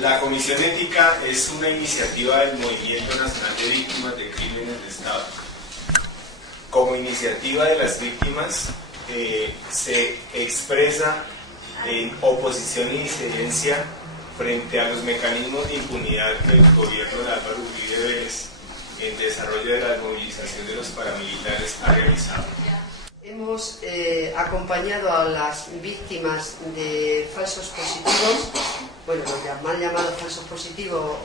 La Comisión Ética es una iniciativa del Movimiento Nacional de Víctimas de Crímenes de Estado. Como iniciativa de las víctimas, se expresa en oposición y disidencia frente a los mecanismos de impunidad que el gobierno de Álvaro Uribe Vélez, en desarrollo de la movilización de los paramilitares, ha realizado. Hemos acompañado a las víctimas de falsos positivos, bueno, los mal llamados falsos positivos,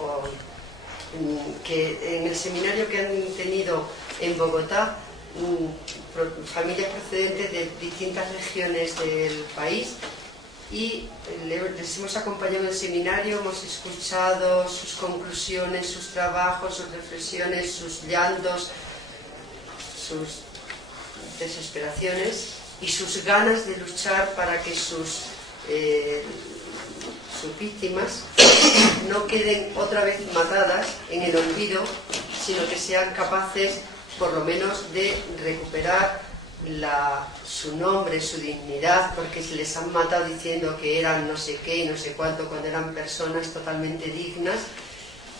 que en el seminario que han tenido en Bogotá, familias procedentes de distintas regiones del país, y les hemos acompañado en el seminario, hemos escuchado sus conclusiones, sus trabajos, sus reflexiones, sus llantos, sus desesperaciones y sus ganas de luchar para que sus víctimas no queden otra vez matadas en el olvido, sino que sean capaces por lo menos de recuperar su nombre, su dignidad, porque se les han matado diciendo que eran no sé qué y no sé cuánto, cuando eran personas totalmente dignas.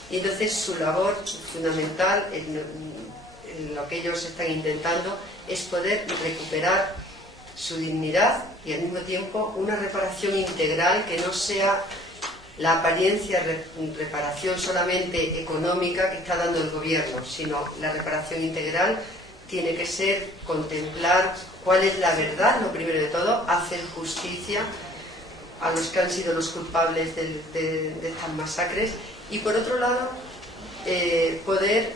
Y entonces su labor fundamental en lo que ellos están intentando es poder recuperar su dignidad y al mismo tiempo una reparación integral que no sea la apariencia reparación solamente económica que está dando el gobierno, sino la reparación integral tiene que ser contemplar cuál es la verdad, lo primero de todo, hacer justicia a los que han sido los culpables de estas masacres, y por otro lado poder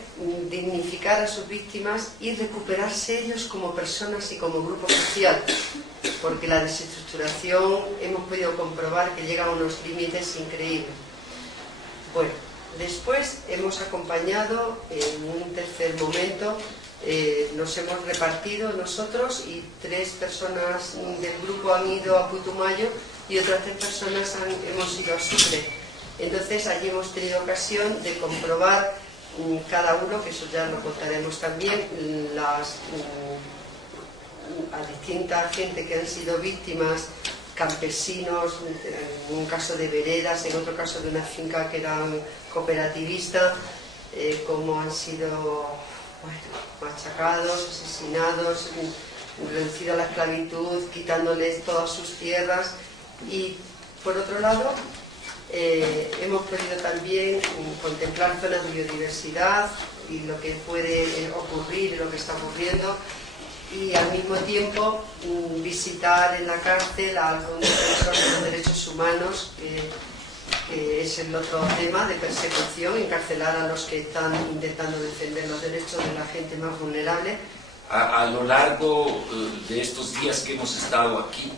dignificar a sus víctimas y recuperarse ellos como personas y como grupo social, porque la desestructuración hemos podido comprobar que llega a unos límites increíbles. Bueno, después hemos acompañado en un tercer momento, nos hemos repartido nosotros y 3 personas del grupo han ido a Putumayo y otras 3 personas hemos ido a Sucre. Entonces allí hemos tenido ocasión de comprobar cada uno, que eso ya lo contaremos también, a distinta gente que han sido víctimas, campesinos, en un caso de veredas, en otro caso de una finca que era cooperativista, cómo han sido machacados, asesinados, reducido a la esclavitud, quitándoles todas sus tierras. Y por otro lado, hemos podido también contemplar zonas de biodiversidad y lo que puede ocurrir, lo que está ocurriendo, y al mismo tiempo visitar en la cárcel a algún defensor de los derechos humanos, que es el otro tema de persecución, encarcelar a los que están intentando defender los derechos de la gente más vulnerable. A lo largo de estos días que hemos estado aquí,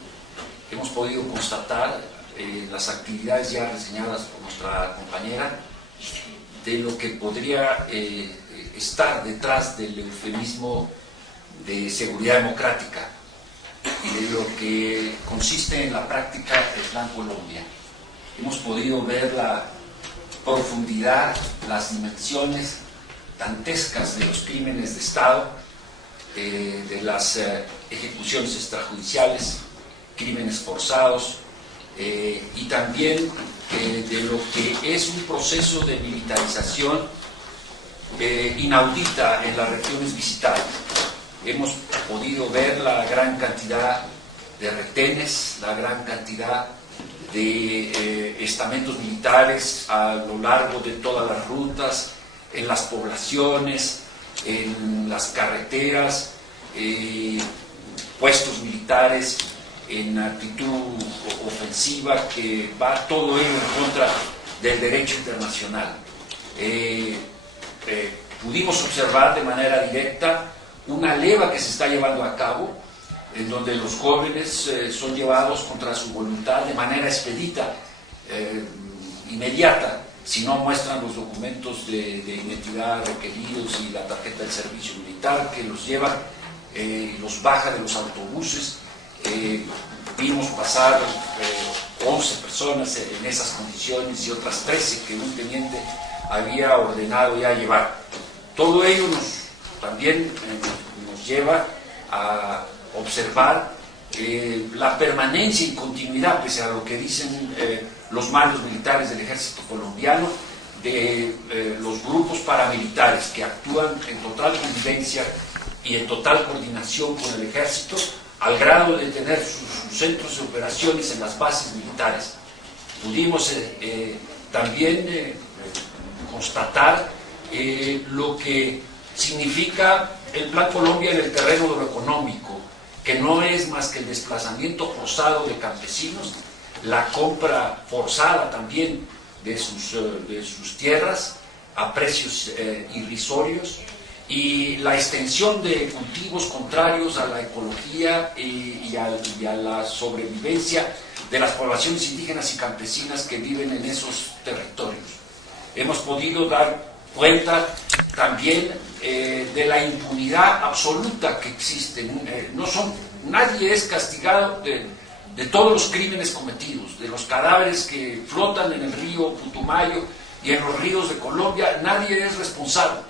hemos podido constatar las actividades ya reseñadas por nuestra compañera, de lo que podría estar detrás del eufemismo de seguridad democrática y de lo que consiste en la práctica del Plan Colombia. Hemos podido ver la profundidad, las dimensiones dantescas de los crímenes de Estado, de las ejecuciones extrajudiciales, crímenes forzados, y también de lo que es un proceso de militarización inaudita en las regiones visitadas. Hemos podido ver la gran cantidad de retenes, la gran cantidad de estamentos militares a lo largo de todas las rutas, en las poblaciones, en las carreteras, puestos militares en actitud ofensiva, que va todo ello en contra del derecho internacional. Pudimos observar de manera directa una leva que se está llevando a cabo, en donde los jóvenes son llevados contra su voluntad de manera expedita, inmediata, si no muestran los documentos de identidad requeridos y la tarjeta del servicio militar, que los lleva, los baja de los autobuses. Vimos pasar 11 personas en esas condiciones y otras 13 que un teniente había ordenado ya llevar. Todo ello también nos lleva a observar la permanencia y continuidad, pese a lo que dicen los mandos militares del ejército colombiano, de los grupos paramilitares que actúan en total convivencia y en total coordinación con el ejército, al grado de tener sus centros de operaciones en las bases militares. Pudimos también constatar lo que significa el Plan Colombia en el terreno de lo económico, que no es más que el desplazamiento forzado de campesinos, la compra forzada también de sus tierras a precios irrisorios, y la extensión de cultivos contrarios a la ecología y a la sobrevivencia de las poblaciones indígenas y campesinas que viven en esos territorios. Hemos podido dar cuenta también de la impunidad absoluta que existe. Nadie es castigado de todos los crímenes cometidos, de los cadáveres que flotan en el río Putumayo y en los ríos de Colombia. Nadie es responsable.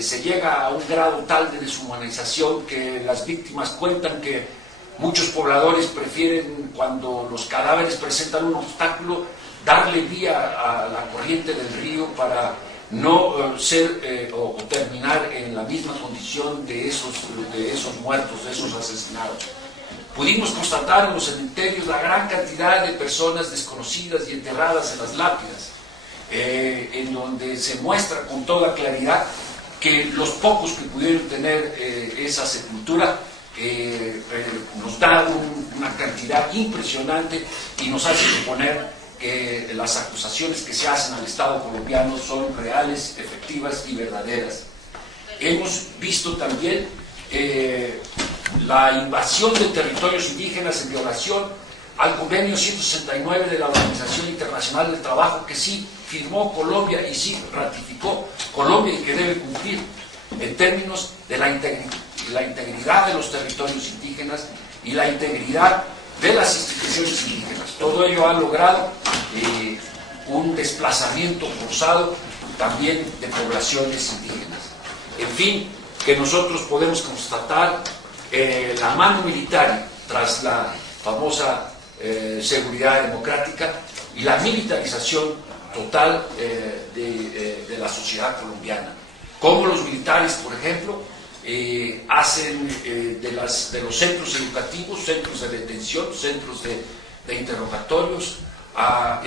Se llega a un grado tal de deshumanización que las víctimas cuentan que muchos pobladores prefieren, cuando los cadáveres presentan un obstáculo, darle vía a la corriente del río para no ser o terminar en la misma condición de esos muertos, de esos asesinados. Pudimos constatar en los cementerios la gran cantidad de personas desconocidas y enterradas en las lápidas, en donde se muestra con toda claridad que los pocos que pudieron tener esa sepultura nos da una cantidad impresionante y nos hace suponer que las acusaciones que se hacen al Estado colombiano son reales, efectivas y verdaderas. Hemos visto también la invasión de territorios indígenas en violación al convenio 169 de la Organización Internacional del Trabajo, que sí firmó Colombia y sí ratificó Colombia y que debe cumplir en términos de la integridad de los territorios indígenas y la integridad de las instituciones indígenas. Todo ello ha logrado un desplazamiento forzado también de poblaciones indígenas. En fin, que nosotros podemos constatar la mano militar tras la famosa seguridad democrática y la militarización total de la sociedad colombiana. Como los militares, por ejemplo, hacen de los centros educativos, centros de detención, centros de interrogatorios a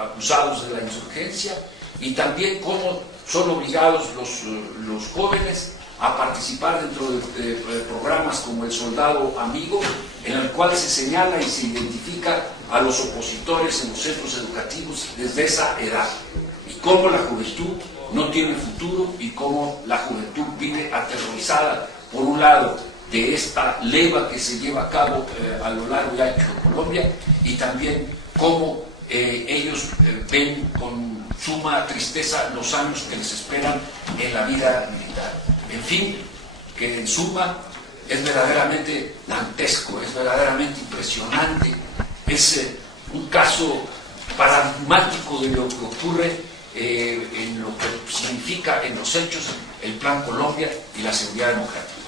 acusados de la insurgencia, y también cómo son obligados los jóvenes a participar dentro de programas como El Soldado Amigo, en el cual se señala y se identifica a los opositores en los centros educativos desde esa edad, y cómo la juventud no tiene futuro y cómo la juventud vive aterrorizada, por un lado, de esta leva que se lleva a cabo a lo largo y ancho de Colombia, y también cómo ellos ven con suma tristeza los años que les esperan en la vida militar. En fin, que en suma es verdaderamente dantesco, es verdaderamente impresionante, es un caso paradigmático de lo que ocurre en lo que significa en los hechos el Plan Colombia y la seguridad democrática.